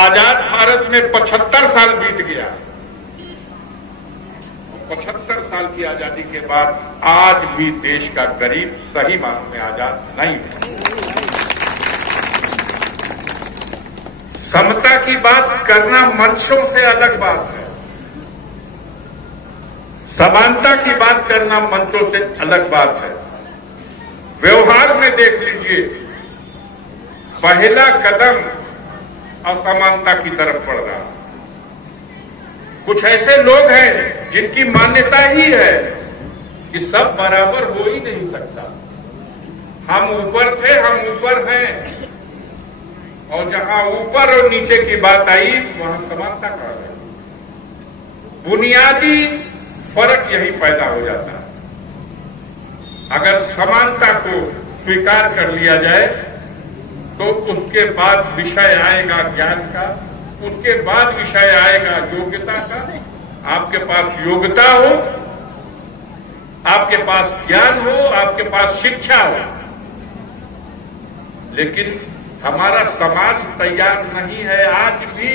आजाद भारत में 75 साल बीत गया। 75 साल की आजादी के बाद आज भी देश का गरीब सही मानों में आजाद नहीं है। समता की बात करना मंचों से अलग बात है, समानता की बात करना मंचों से अलग बात है। व्यवहार में देख लीजिए, पहला कदम असमानता की तरफ बढ़ रहा। कुछ ऐसे लोग हैं जिनकी मान्यता ही है कि सब बराबर हो ही नहीं सकता, हम ऊपर थे, हम ऊपर हैं, और जहां ऊपर और नीचे की बात आई वहां समानता का है। बुनियादी फर्क यही पैदा हो जाता है। अगर समानता को स्वीकार कर लिया जाए तो उसके बाद विषय आएगा ज्ञान का, उसके बाद विषय आएगा योग्यता का। आपके पास योग्यता हो, आपके पास ज्ञान हो, आपके पास शिक्षा हो, लेकिन हमारा समाज तैयार नहीं है आज भी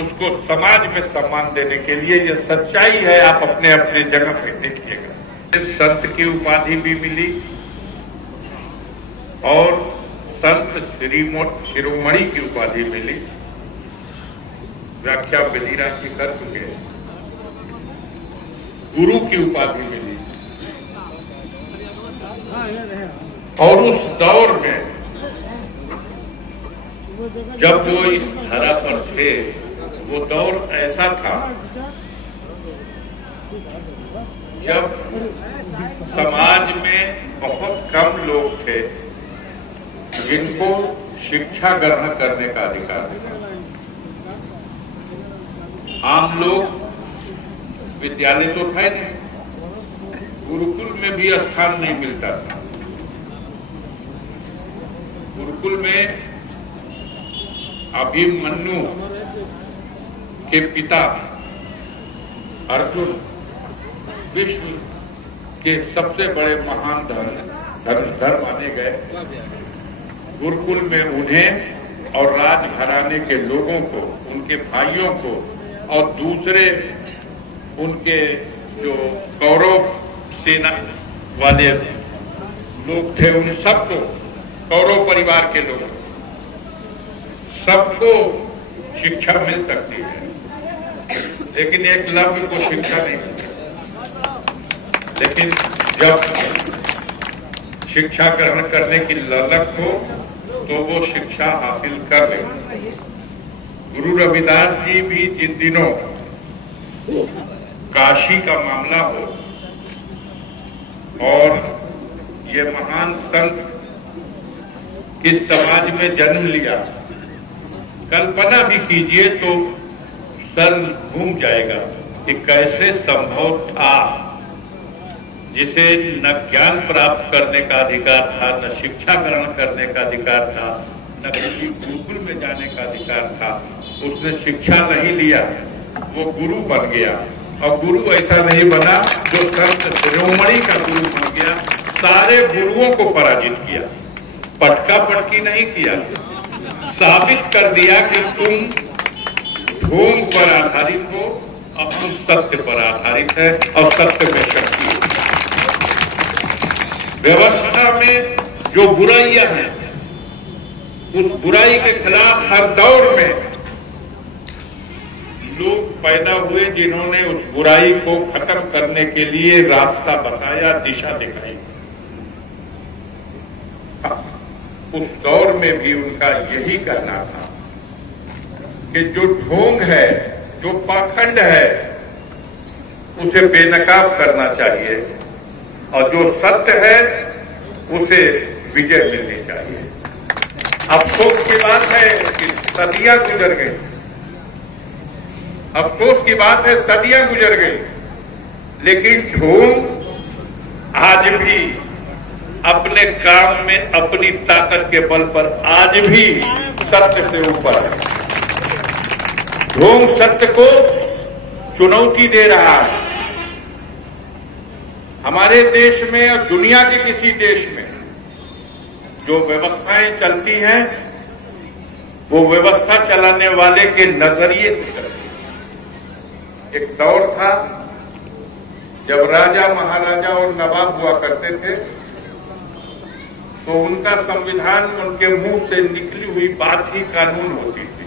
उसको समाज में सम्मान देने के लिए। यह सच्चाई है, आप अपने अपने जगह पे देखिएगा। संत की उपाधि भी मिली और संत शिरोमणि की उपाधि मिली। व्याख्या बेदीराम जी कर चुके हैं। गुरु की उपाधि मिली। और उस दौर में जब वो इस धरा पर थे, वो दौर ऐसा था जब समाज में बहुत कम लोग थे जिनको शिक्षा ग्रहण करने का अधिकार था। आम लोग, विद्यालय तो था नहीं, गुरुकुल में भी स्थान नहीं मिलता था। गुरुकुल में अभिमन्यु के पिता अर्जुन विश्व के सबसे बड़े महान धनुर्धर माने गए। गुरुकुल में उन्हें और राजघराने के लोगों को, उनके भाइयों को और दूसरे उनके जो कौरव सेना वाले लोग थे, उन सबको, कौरव परिवार के लोगों, सबको शिक्षा मिल सकती है, लेकिन एकलव्य को शिक्षा नहीं मिलती। लेकिन जब शिक्षा ग्रहण करने की ललक हो तो वो शिक्षा हासिल कर ले। गुरु रविदास जी भी जिन दिनों काशी का मामला हो और ये महान संत किस समाज में जन्म लिया, कल्पना भी कीजिए तो सर घूम जाएगा कि कैसे संभव था, जिसे न ज्ञान प्राप्त करने का अधिकार था, न शिक्षा ग्रहण करने का अधिकार था, न किसी गुरुकुल में जाने का अधिकार था। उसने शिक्षा नहीं लिया, वो गुरु बन गया। और गुरु ऐसा नहीं बना जो संत शिरोमणि का गुरु बन गया, सारे गुरुओं को पराजित किया, पटका पटकी नहीं किया, साबित कर दिया कि तुम ढोंग पर आधारित हो और तुम सत्य पर आधारित है और सत्य में शक्ति है। व्यवस्था में जो बुराइयां हैं, उस बुराई के खिलाफ हर दौर में लोग पैदा हुए जिन्होंने उस बुराई को खत्म करने के लिए रास्ता बताया, दिशा दिखाई। उस दौर में भी उनका यही कहना था कि जो ढोंग है, जो पाखंड है, उसे बेनकाब करना चाहिए और जो सत्य है उसे विजय मिलनी चाहिए। अफसोस की बात है कि सदियां गुजर गई, अफसोस की बात है सदियां गुजर गई, लेकिन ढोंग आज भी अपने काम में अपनी ताकत के बल पर आज भी सत्य से ऊपर है। ढोंग सत्य को चुनौती दे रहा है। हमारे देश में और दुनिया के किसी देश में जो व्यवस्थाएं चलती हैं वो व्यवस्था चलाने वाले के नजरिए से चलती है। एक दौर था जब राजा महाराजा और नवाब हुआ करते थे तो उनका संविधान उनके मुंह से निकली हुई बात ही कानून होती थी।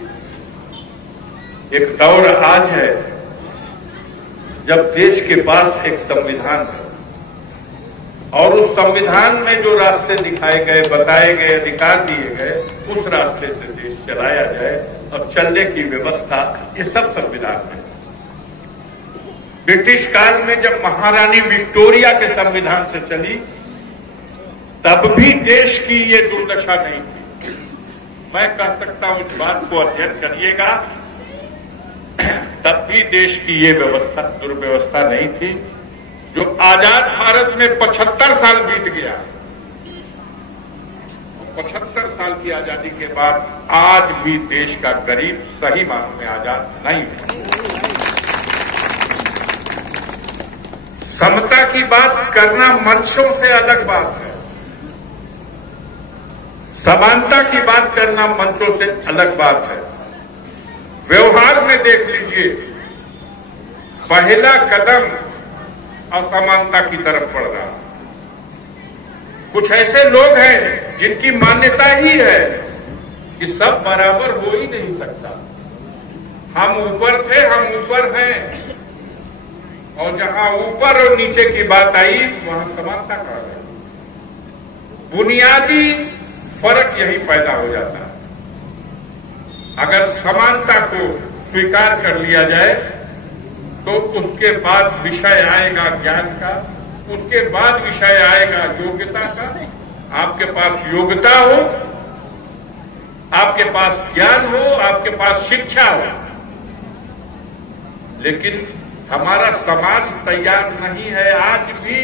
एक दौर आज है जब देश के पास एक संविधान है और उस संविधान में जो रास्ते दिखाए गए, बताए गए, अधिकार दिए गए, उस रास्ते से देश चलाया जाए और चलने की व्यवस्था, ये सब संविधान में। ब्रिटिश काल में जब महारानी विक्टोरिया के संविधान से चली तब भी देश की ये दुर्दशा नहीं थी। मैं कह सकता हूं इस बात को अध्ययन करिएगा, तब भी देश की ये व्यवस्था दुर्व्यवस्था नहीं थी। जो आजाद भारत में 75 साल बीत गया, 75 साल की आजादी के बाद आज भी देश का गरीब सही मानों में आजाद नहीं है। समता की बात करना मंचों से अलग बात है, समानता की बात करना मंचों से अलग बात है। व्यवहार में देख लीजिए, पहला कदम असमानता की तरफ बढ़ रहा। कुछ ऐसे लोग हैं जिनकी मान्यता ही है कि सब बराबर हो ही नहीं सकता। हम ऊपर थे, हम ऊपर हैं, और जहां ऊपर और नीचे की बात आई वहां समानता का है। बुनियादी फर्क यही पैदा हो जाता है। अगर समानता को स्वीकार कर लिया जाए तो उसके बाद विषय आएगा ज्ञान का, उसके बाद विषय आएगा योग्यता का। आपके पास योग्यता हो, आपके पास ज्ञान हो, आपके पास शिक्षा हो, लेकिन हमारा समाज तैयार नहीं है आज भी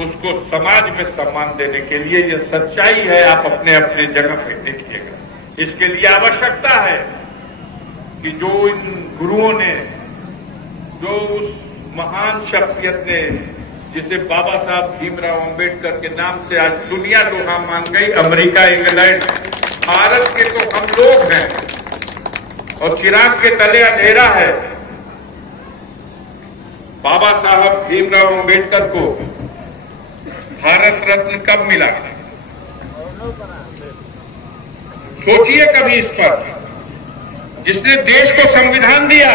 उसको समाज में सम्मान देने के लिए। यह सच्चाई है, आप अपने अपने जगह पे देखिएगा। इसके लिए आवश्यकता है कि जो इन गुरुओं ने, जो उस महान शख्सियत ने, जिसे बाबा साहब भीमराव अंबेडकर के नाम से आज दुनिया लोहा मान गई, अमेरिका, इंग्लैंड, भारत के तो हम लोग हैं और चिराग के तले अंधेरा है। बाबा साहब भीमराव अंबेडकर को भारत रत्न कब मिला? सोचिए कभी इस पर। जिसने देश को संविधान दिया,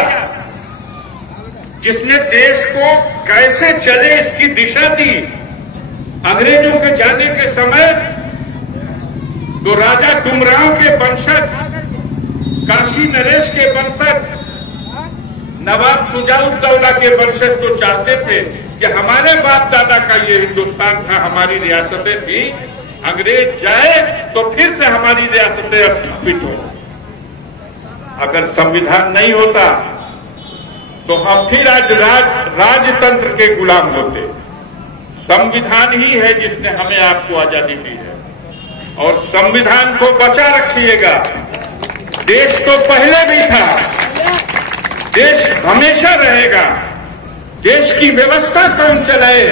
जिसने देश को कैसे चले इसकी दिशा दी। अंग्रेजों के जाने के समय तो राजा डुमराव के वंशज, काशी नरेश के वंशज, नवाब सुजाउद्दौला के वंशज तो चाहते थे कि हमारे बाप दादा का ये हिंदुस्तान था, हमारी रियासतें थी, अंग्रेज जाए तो फिर से हमारी रियासतें स्थापित हो। अगर संविधान नहीं होता तो हम फिर आज राजतंत्र के गुलाम होते। संविधान ही है जिसने हमें आपको आजादी दी है और संविधान को बचा रखिएगा। देश तो पहले भी था, देश हमेशा रहेगा। देश की व्यवस्था कौन चलाए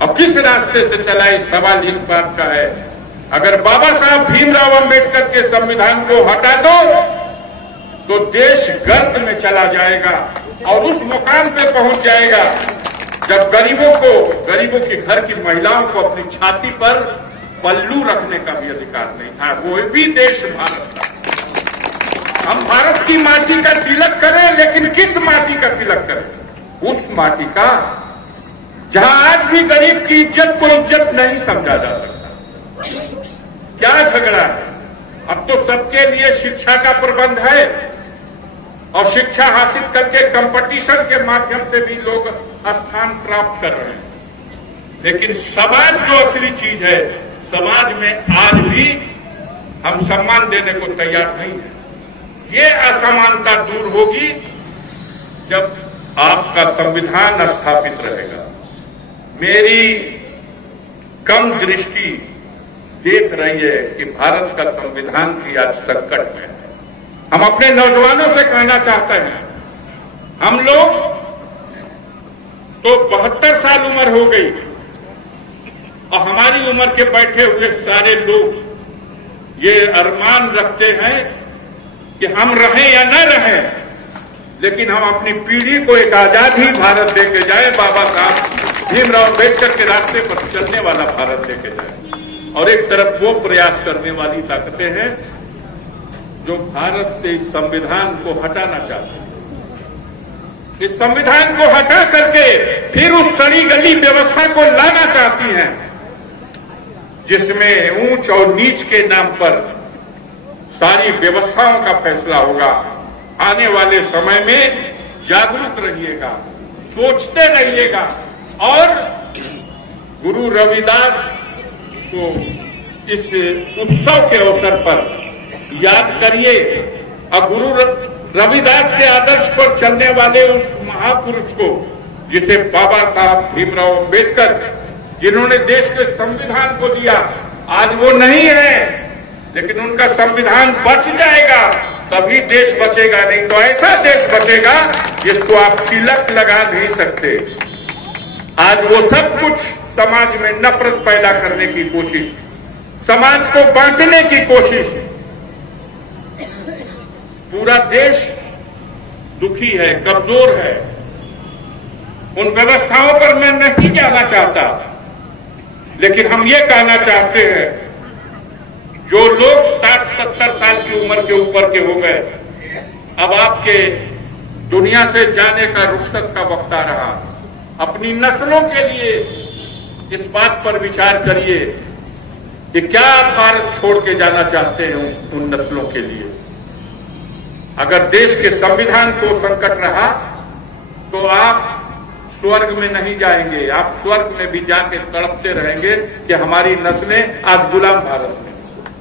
और किस रास्ते से चलाए, सवाल इस बात का है। अगर बाबा साहब भीमराव अंबेडकर के संविधान को हटा दो तो देश गर्त में चला जाएगा और उस मुकाम पे पहुंच जाएगा जब गरीबों के घर की महिलाओं को अपनी छाती पर पल्लू रखने का भी अधिकार नहीं था। वो भी देश भारत था। हम भारत की माटी का तिलक करें, लेकिन किस माटी का तिलक करें? उस माटी का जहां आज भी गरीब की इज्जत को इज्जत नहीं समझा जा सकता। क्या झगड़ा है? अब तो सबके लिए शिक्षा का प्रबंध है और शिक्षा हासिल करके कंपटीशन के माध्यम से भी लोग स्थान प्राप्त कर रहे हैं। लेकिन समाज जो असली चीज है, समाज में आज भी हम सम्मान देने को तैयार नहीं है। ये असमानता दूर होगी जब आपका संविधान स्थापित रहेगा। मेरी कम दृष्टि देख रही है कि भारत का संविधान भी आज संकट में है। हम अपने नौजवानों से कहना चाहते हैं, हम लोग तो 72 साल उम्र हो गई और हमारी उम्र के बैठे हुए सारे लोग ये अरमान रखते हैं कि हम रहें या न रहें, लेकिन हम अपनी पीढ़ी को एक आजादी भारत देके जाए, बाबा साहब भीमराव अम्बेडकर के रास्ते पर चलने वाला भारत देके जाए। और एक तरफ वो प्रयास करने वाली ताकतें हैं जो भारत से इस संविधान को हटाना चाहते हैं, इस संविधान को हटा करके फिर उस सड़ी गली व्यवस्था को लाना चाहती हैं, जिसमें ऊंच और नीच के नाम पर सारी व्यवस्थाओं का फैसला होगा। आने वाले समय में जागरूक रहिएगा, सोचते रहिएगा और गुरु रविदास को इस उत्सव के अवसर पर याद करिए और गुरु रविदास के आदर्श पर चलने वाले उस महापुरुष को, जिसे बाबा साहब भीमराव अम्बेडकर, जिन्होंने देश के संविधान को दिया, आज वो नहीं है, लेकिन उनका संविधान बच जाएगा तभी देश बचेगा, नहीं तो ऐसा देश बचेगा जिसको आप तिलक लगा नहीं सकते। आज वो सब कुछ समाज में नफरत पैदा करने की कोशिश, समाज को बांटने की कोशिश, पूरा देश दुखी है, कमजोर है। उन व्यवस्थाओं पर मैं नहीं जाना चाहता, लेकिन हम ये कहना चाहते हैं, जो लोग 60-70 साल की उम्र के ऊपर के हो गए, अब आपके दुनिया से जाने का रुखसत का वक्त आ रहा। अपनी नस्लों के लिए इस बात पर विचार करिए कि क्या आप भारत छोड़ के जाना चाहते हैं उन नस्लों के लिए। अगर देश के संविधान को संकट रहा तो आप स्वर्ग में नहीं जाएंगे, आप स्वर्ग में भी जाके तड़पते रहेंगे कि हमारी नस्लें आज गुलाम भारत में।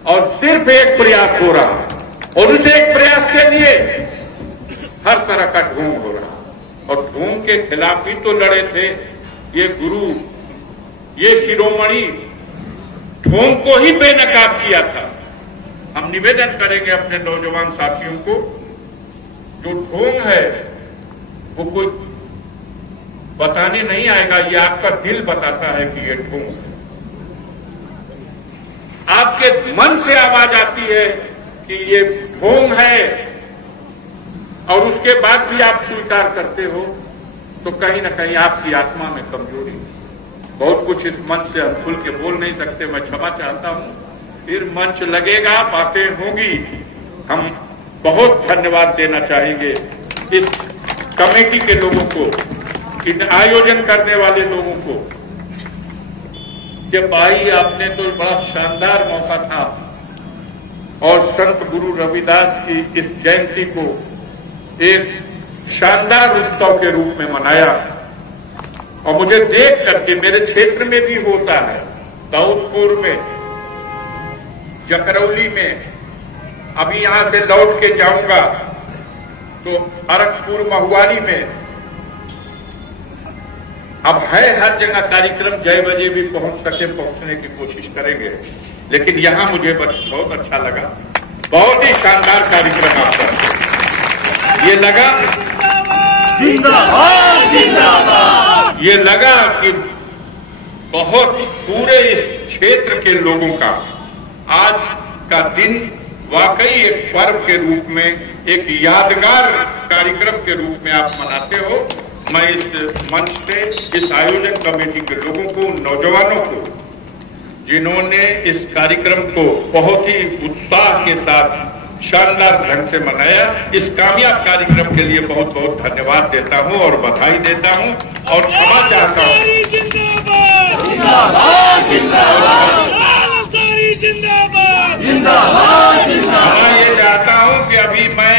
और सिर्फ एक प्रयास हो रहा है और उस एक प्रयास के लिए हर तरह का ढोंग हो रहा है, और ढोंग के खिलाफ ही तो लड़े थे ये गुरु, ये शिरोमणि, ढोंग को ही बेनकाब किया था। हम निवेदन करेंगे अपने नौजवान साथियों को, जो ढोंग है वो कोई बताने नहीं आएगा, ये आपका दिल बताता है कि ये ढोंग है। आपके मन से आवाज आती है कि ये ढोंग है, और उसके बाद भी आप स्वीकार करते हो, तो कहीं ना कहीं आपकी आत्मा में कमजोरी है। बहुत कुछ इस मंच से हम खुल के बोल नहीं सकते, मैं क्षमा चाहता हूं। फिर मंच लगेगा, बातें होंगी। हम बहुत धन्यवाद देना चाहेंगे इस कमेटी के लोगों को, इन आयोजन करने वाले लोगों को, कि भाई आपने तो बड़ा शानदार मौका था और संत गुरु रविदास की इस जयंती को एक शानदार उत्सव के रूप में मनाया। और मुझे देख करके, मेरे क्षेत्र में भी होता है, दाऊदपुर में, जकरौली में, अभी यहां से लौट के जाऊंगा तो अरखपुर महुआरी में, अब है हर जगह कार्यक्रम, जय बजे भी पहुंच सके पहुंचने की कोशिश करेंगे। लेकिन यहां मुझे बहुत अच्छा लगा, बहुत ही शानदार कार्यक्रम आपका। ये लगा जिंदाबाद जिंदाबाद, ये लगा कि बहुत पूरे इस क्षेत्र के लोगों का आज का दिन वाकई एक पर्व के रूप में, एक यादगार कार्यक्रम के रूप में आप मनाते हो। मैं इस मंच से इस आयोजन कमेटी के लोगों को, नौजवानों को, जिन्होंने इस कार्यक्रम को बहुत ही उत्साह के साथ शानदार ढंग से मनाया, इस कामयाब कार्यक्रम के लिए बहुत बहुत धन्यवाद देता हूं और बधाई देता हूं और क्षमा चाहता हूं। मैं ये चाहता हूं कि अभी मैं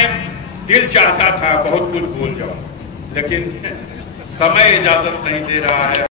दिल चाहता था बहुत कुछ बोल जाऊं, लेकिन समय इजाजत नहीं दे रहा है।